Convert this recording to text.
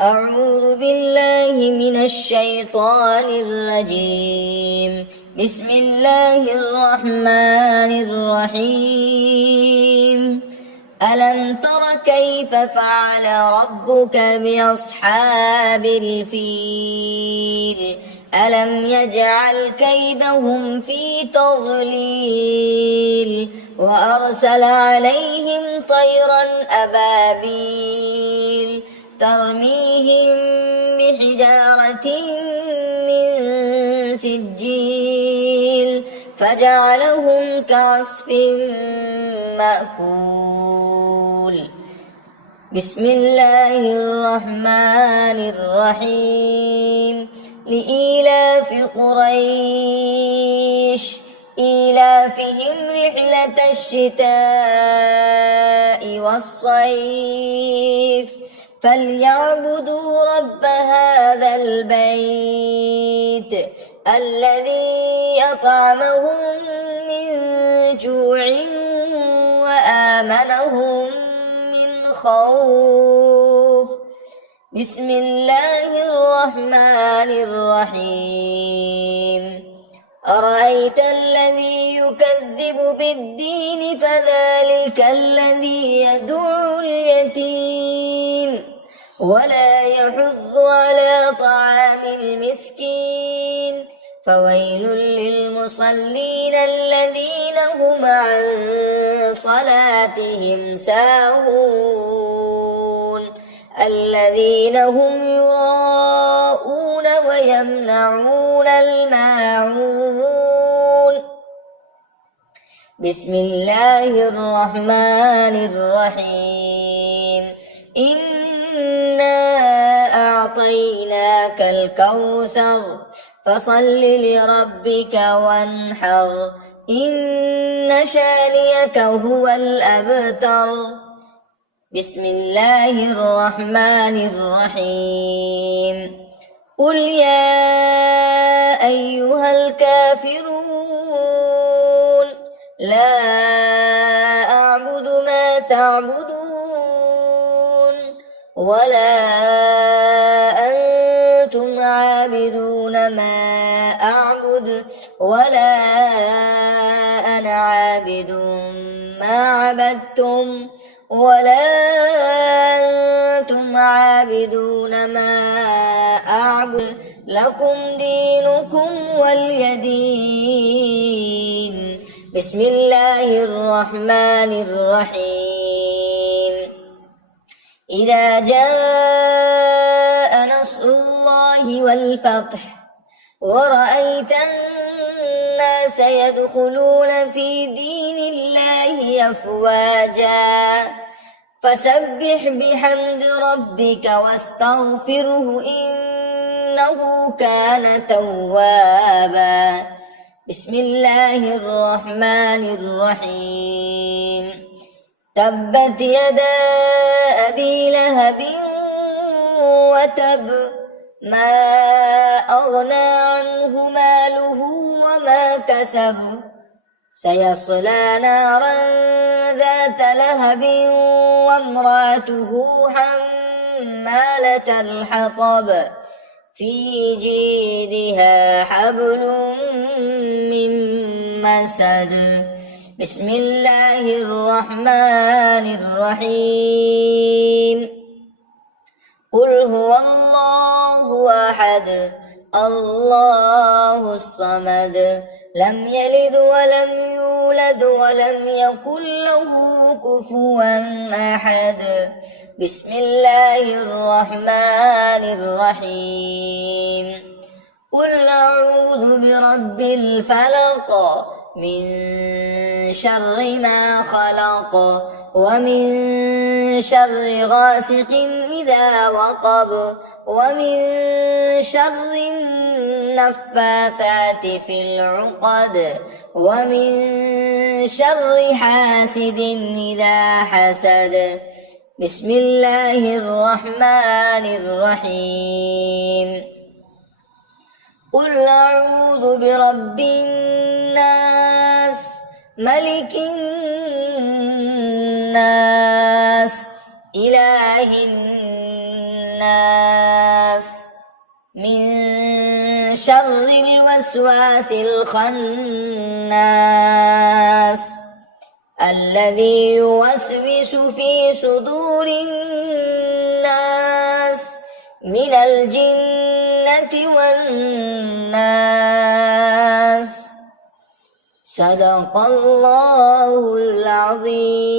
أعوذ بالله من الشيطان الرجيم. بسم الله الرحمن الرحيم. ألم تر كيف فعل ربك بأصحاب الفيل ألم يجعل كيدهم في تضليل وأرسل عليهم طيرا أبابيل ترميهم بحجارة من سجيل فجعلهم كعصف مأكول. بسم الله الرحمن الرحيم. لإيلاف قريش إيلافهم رحلة الشتاء والصيف فليعبدوا رب هذا البيت الذي أطعمهم من جوع وآمنهم من خوف. بسم الله الرحمن الرحيم. أرأيت الذي يكذب بالدين فذلك الذي يدعو اليتيم ولا يحض على طعام المسكين فويل للمصلين الذين هم عن صلاتهم ساهون الذين هم يراءون ويمنعون الماعون. بسم الله الرحمن الرحيم. إنا أعطيناك الكوثر فصل لربك وانحر إن شانئك هو الأبتر. بسم الله الرحمن الرحيم. قل يا أيها الكافرون لا أعبد ما تعبدون ولا أنتم عابدون ما أعبد ولا أنا عابد ما عبدتم ولا أنتم عابدون ما أعبد لكم دينكم ولي دين. بسم الله الرحمن الرحيم. إذا جاء نصر الله والفتح ورأيت الناس يدخلون في دين الله أفواجا فسبح بحمد ربك واستغفره إنه كان توابا. بسم الله الرحمن الرحيم. تبت يدا أبي لهب وتب ما أغنى عنه ماله وما كسب سيصلى نارا ذات لهب وامرأته حمالة الحطب في جيدها حبل من مسد. بسم الله الرحمن الرحيم. قل هو الله أحد الله الصمد لم يلد ولم يولد ولم يكن له كفوا أحد. بسم الله الرحمن الرحيم. قل أعوذ برب الفلق من شر ما خلق ومن شر غاسق إذا وقب ومن شر النفاثات في العقد ومن شر حاسد إذا حسد. بسم الله الرحمن الرحيم. قل أعوذ برب الناس ملك الناس إله الناس شر الوسواس الخناس الذي يوسوس في صدور الناس من الجنة والناس. صدق الله العظيم.